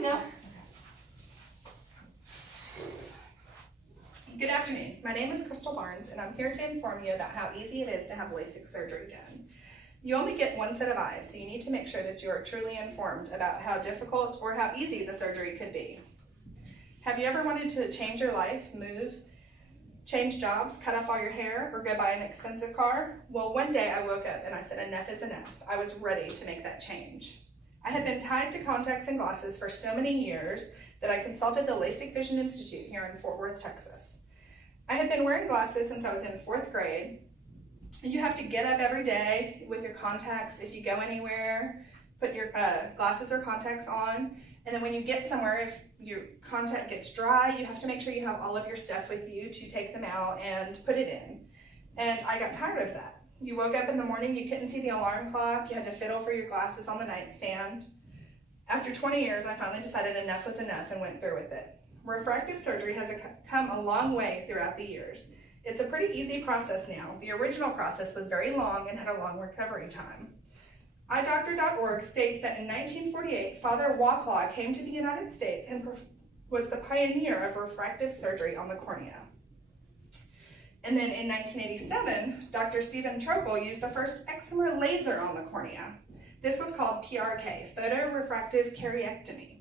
No. Good afternoon. My name is Crystal Barnes, and I'm here to inform you about how easy it is to have LASIK surgery done. You only get one set of eyes, so you need to make sure that you are truly informed about how difficult or how easy the surgery could be. Have you ever wanted to change your life, move, change jobs, cut off all your hair, or go buy an expensive car? Well, one day I woke up and I said enough is enough. I was ready to make that change. I had been tied to contacts and glasses for so many years that I consulted the LASIK Vision Institute here in Fort Worth, Texas. I had been wearing glasses since I was in 4th grade. You have to get up every day with your contacts if you go anywhere, put your glasses or contacts on, and then when you get somewhere, if your contact gets dry, you have to make sure you have all of your stuff with you to take them out and put it in. And I got tired of that. You woke up in the morning, you couldn't see the alarm clock, you had to fiddle for your glasses on the nightstand. After 20 years, I finally decided enough was enough and went through with it. Refractive surgery has come a long way throughout the years. It's a pretty easy process now. The original process was very long and had a long recovery time. EyeDoctor.org states that in 1948, Father Waclaw came to the United States and was the pioneer of refractive surgery on the cornea. And then in 1987, Dr. Stephen Trokel used the first excimer laser on the cornea. This was called PRK, photorefractive keraectomy.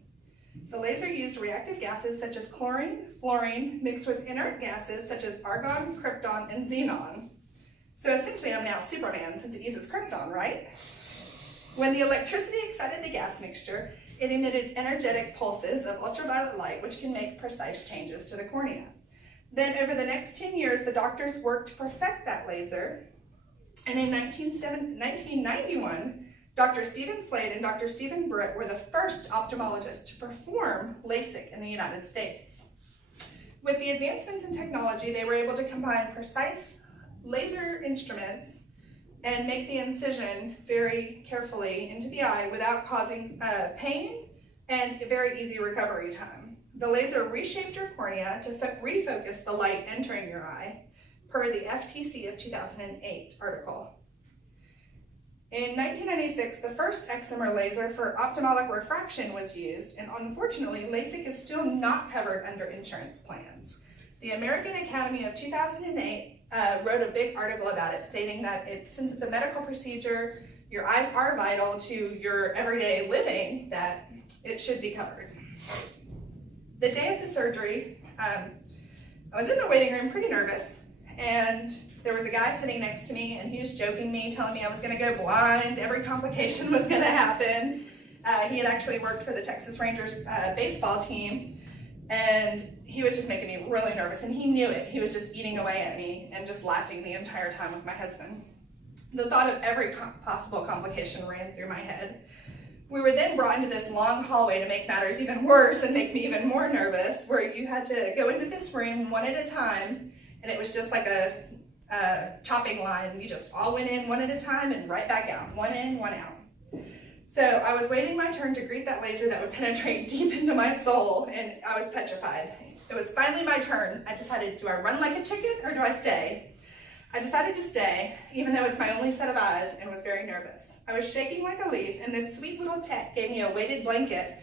The laser used reactive gases such as chlorine, fluorine, mixed with inert gases such as argon, krypton, and xenon. So essentially I'm now Superman since it uses krypton, right? When the electricity excited the gas mixture, it emitted energetic pulses of ultraviolet light which can make precise changes to the cornea. Then over the next 10 years, the doctors worked to perfect that laser, and in 1991, Dr. Stephen Slade and Dr. Stephen Britt were the first ophthalmologists to perform LASIK in the United States. With the advancements in technology, they were able to combine precise laser instruments and make the incision very carefully into the eye without causing pain and a very easy recovery time. The laser reshaped your cornea to refocus the light entering your eye, per the FTC of 2008 article. In 1996, the first excimer laser for ophthalmic refraction was used, and unfortunately, LASIK is still not covered under insurance plans. The American Academy of 2008 wrote a big article about it, stating that since it's a medical procedure, your eyes are vital to your everyday living, that it should be covered. The day of the surgery, I was in the waiting room pretty nervous, and there was a guy sitting next to me, and he was joking me, telling me I was going to go blind, every complication was going to happen. He had actually worked for the Texas Rangers baseball team, and he was just making me really nervous, and he knew it. He was just eating away at me and just laughing the entire time with my husband. The thought of every possible complication ran through my head. We were then brought into this long hallway to make matters even worse and make me even more nervous, where you had to go into this room one at a time, and it was just like a chopping line. You just all went in one at a time and right back out, one in, one out. So I was waiting my turn to greet that laser that would penetrate deep into my soul, and I was petrified. It was finally my turn. I decided, do I run like a chicken or do I stay? I decided to stay, even though it's my only set of eyes, and was very nervous. I was shaking like a leaf, and this sweet little tech gave me a weighted blanket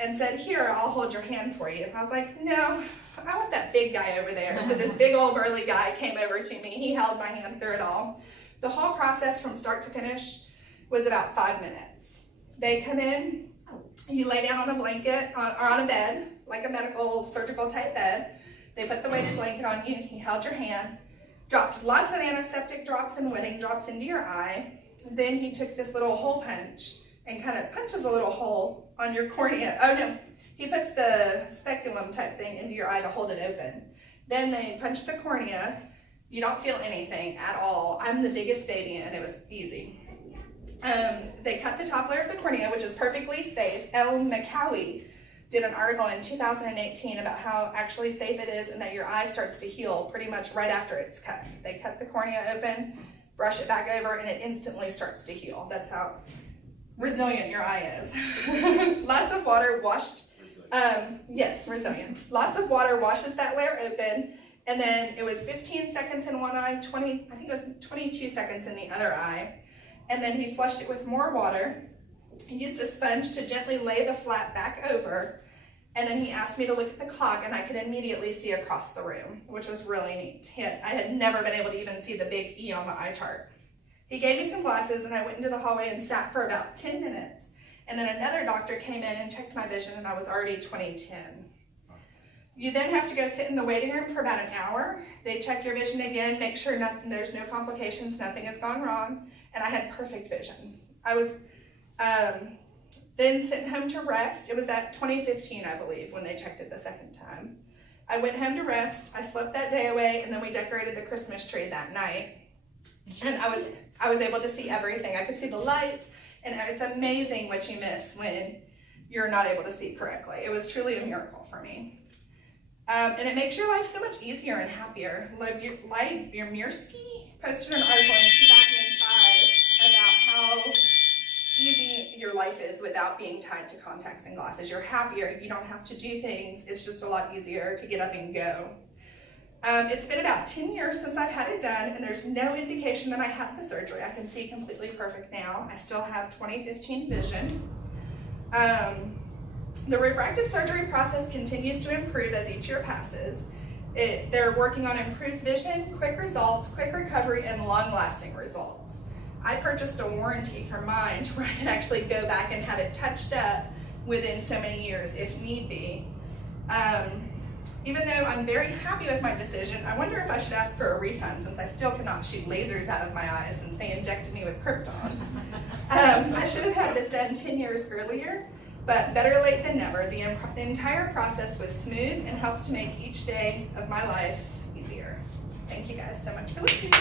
and said, here, I'll hold your hand for you. I was like, no, I want that big guy over there. So this big old burly guy came over to me. He held my hand through it all. The whole process from start to finish was about 5 minutes. They come in, you lay down on a blanket or on a bed, like a medical surgical type bed. They put the weighted blanket on you, he held your hand, dropped lots of antiseptic drops and wetting drops into your eye. Then he took this little hole punch and kind of punches a little hole on your cornea. Oh no, he puts the speculum type thing into your eye to hold it open. Then they punch the cornea. You don't feel anything at all. I'm the biggest baby and it was easy. They cut the top layer of the cornea, which is perfectly safe. Elle McCowie did an article in 2018 about how actually safe it is and that your eye starts to heal pretty much right after it's cut. They cut the cornea open, brush it back over, and it instantly starts to heal. That's how resilient your eye is. Lots of water washed, yes, resilience. Lots of water washes that layer open, and then it was 15 seconds in one eye, 22 seconds in the other eye, and then he flushed it with more water, He used a sponge to gently lay the flap back over, and then he asked me to look at the clock, and I could immediately see across the room, which was really neat. I had never been able to even see the big E on the eye chart. He gave me some glasses, and I went into the hallway and sat for about 10 minutes. And then another doctor came in and checked my vision, and I was already 20/10. You then have to go sit in the waiting room for about an hour. They check your vision again, make sure there's no complications, nothing has gone wrong, and I had perfect vision. I was then sent home to rest. It was at 2015, I believe, when they checked it the second time. I went home to rest. I slept that day away, and then we decorated the Christmas tree that night. And I was able to see everything. I could see the lights, and it's amazing what you miss when you're not able to see correctly. It was truly a miracle for me. And it makes your life so much easier and happier. Mirski posted an article in 2005 about how easy your life is without being tied to contacts and glasses. You're happier, you don't have to do things, it's just a lot easier to get up and go. It's been about 10 years since I've had it done, and there's no indication that I had the surgery. I can see completely perfect now. I still have 20/15 vision. The refractive surgery process continues to improve as each year passes. They're working on improved vision, quick results, quick recovery, and long-lasting results. I purchased a warranty for mine to where I can actually go back and have it touched up within so many years if need be. Even though I'm very happy with my decision, I wonder if I should ask for a refund since I still cannot shoot lasers out of my eyes since they injected me with Krypton. I should have had this done 10 years earlier, but better late than never. The entire process was smooth and helps to make each day of my life easier. Thank you guys so much for listening.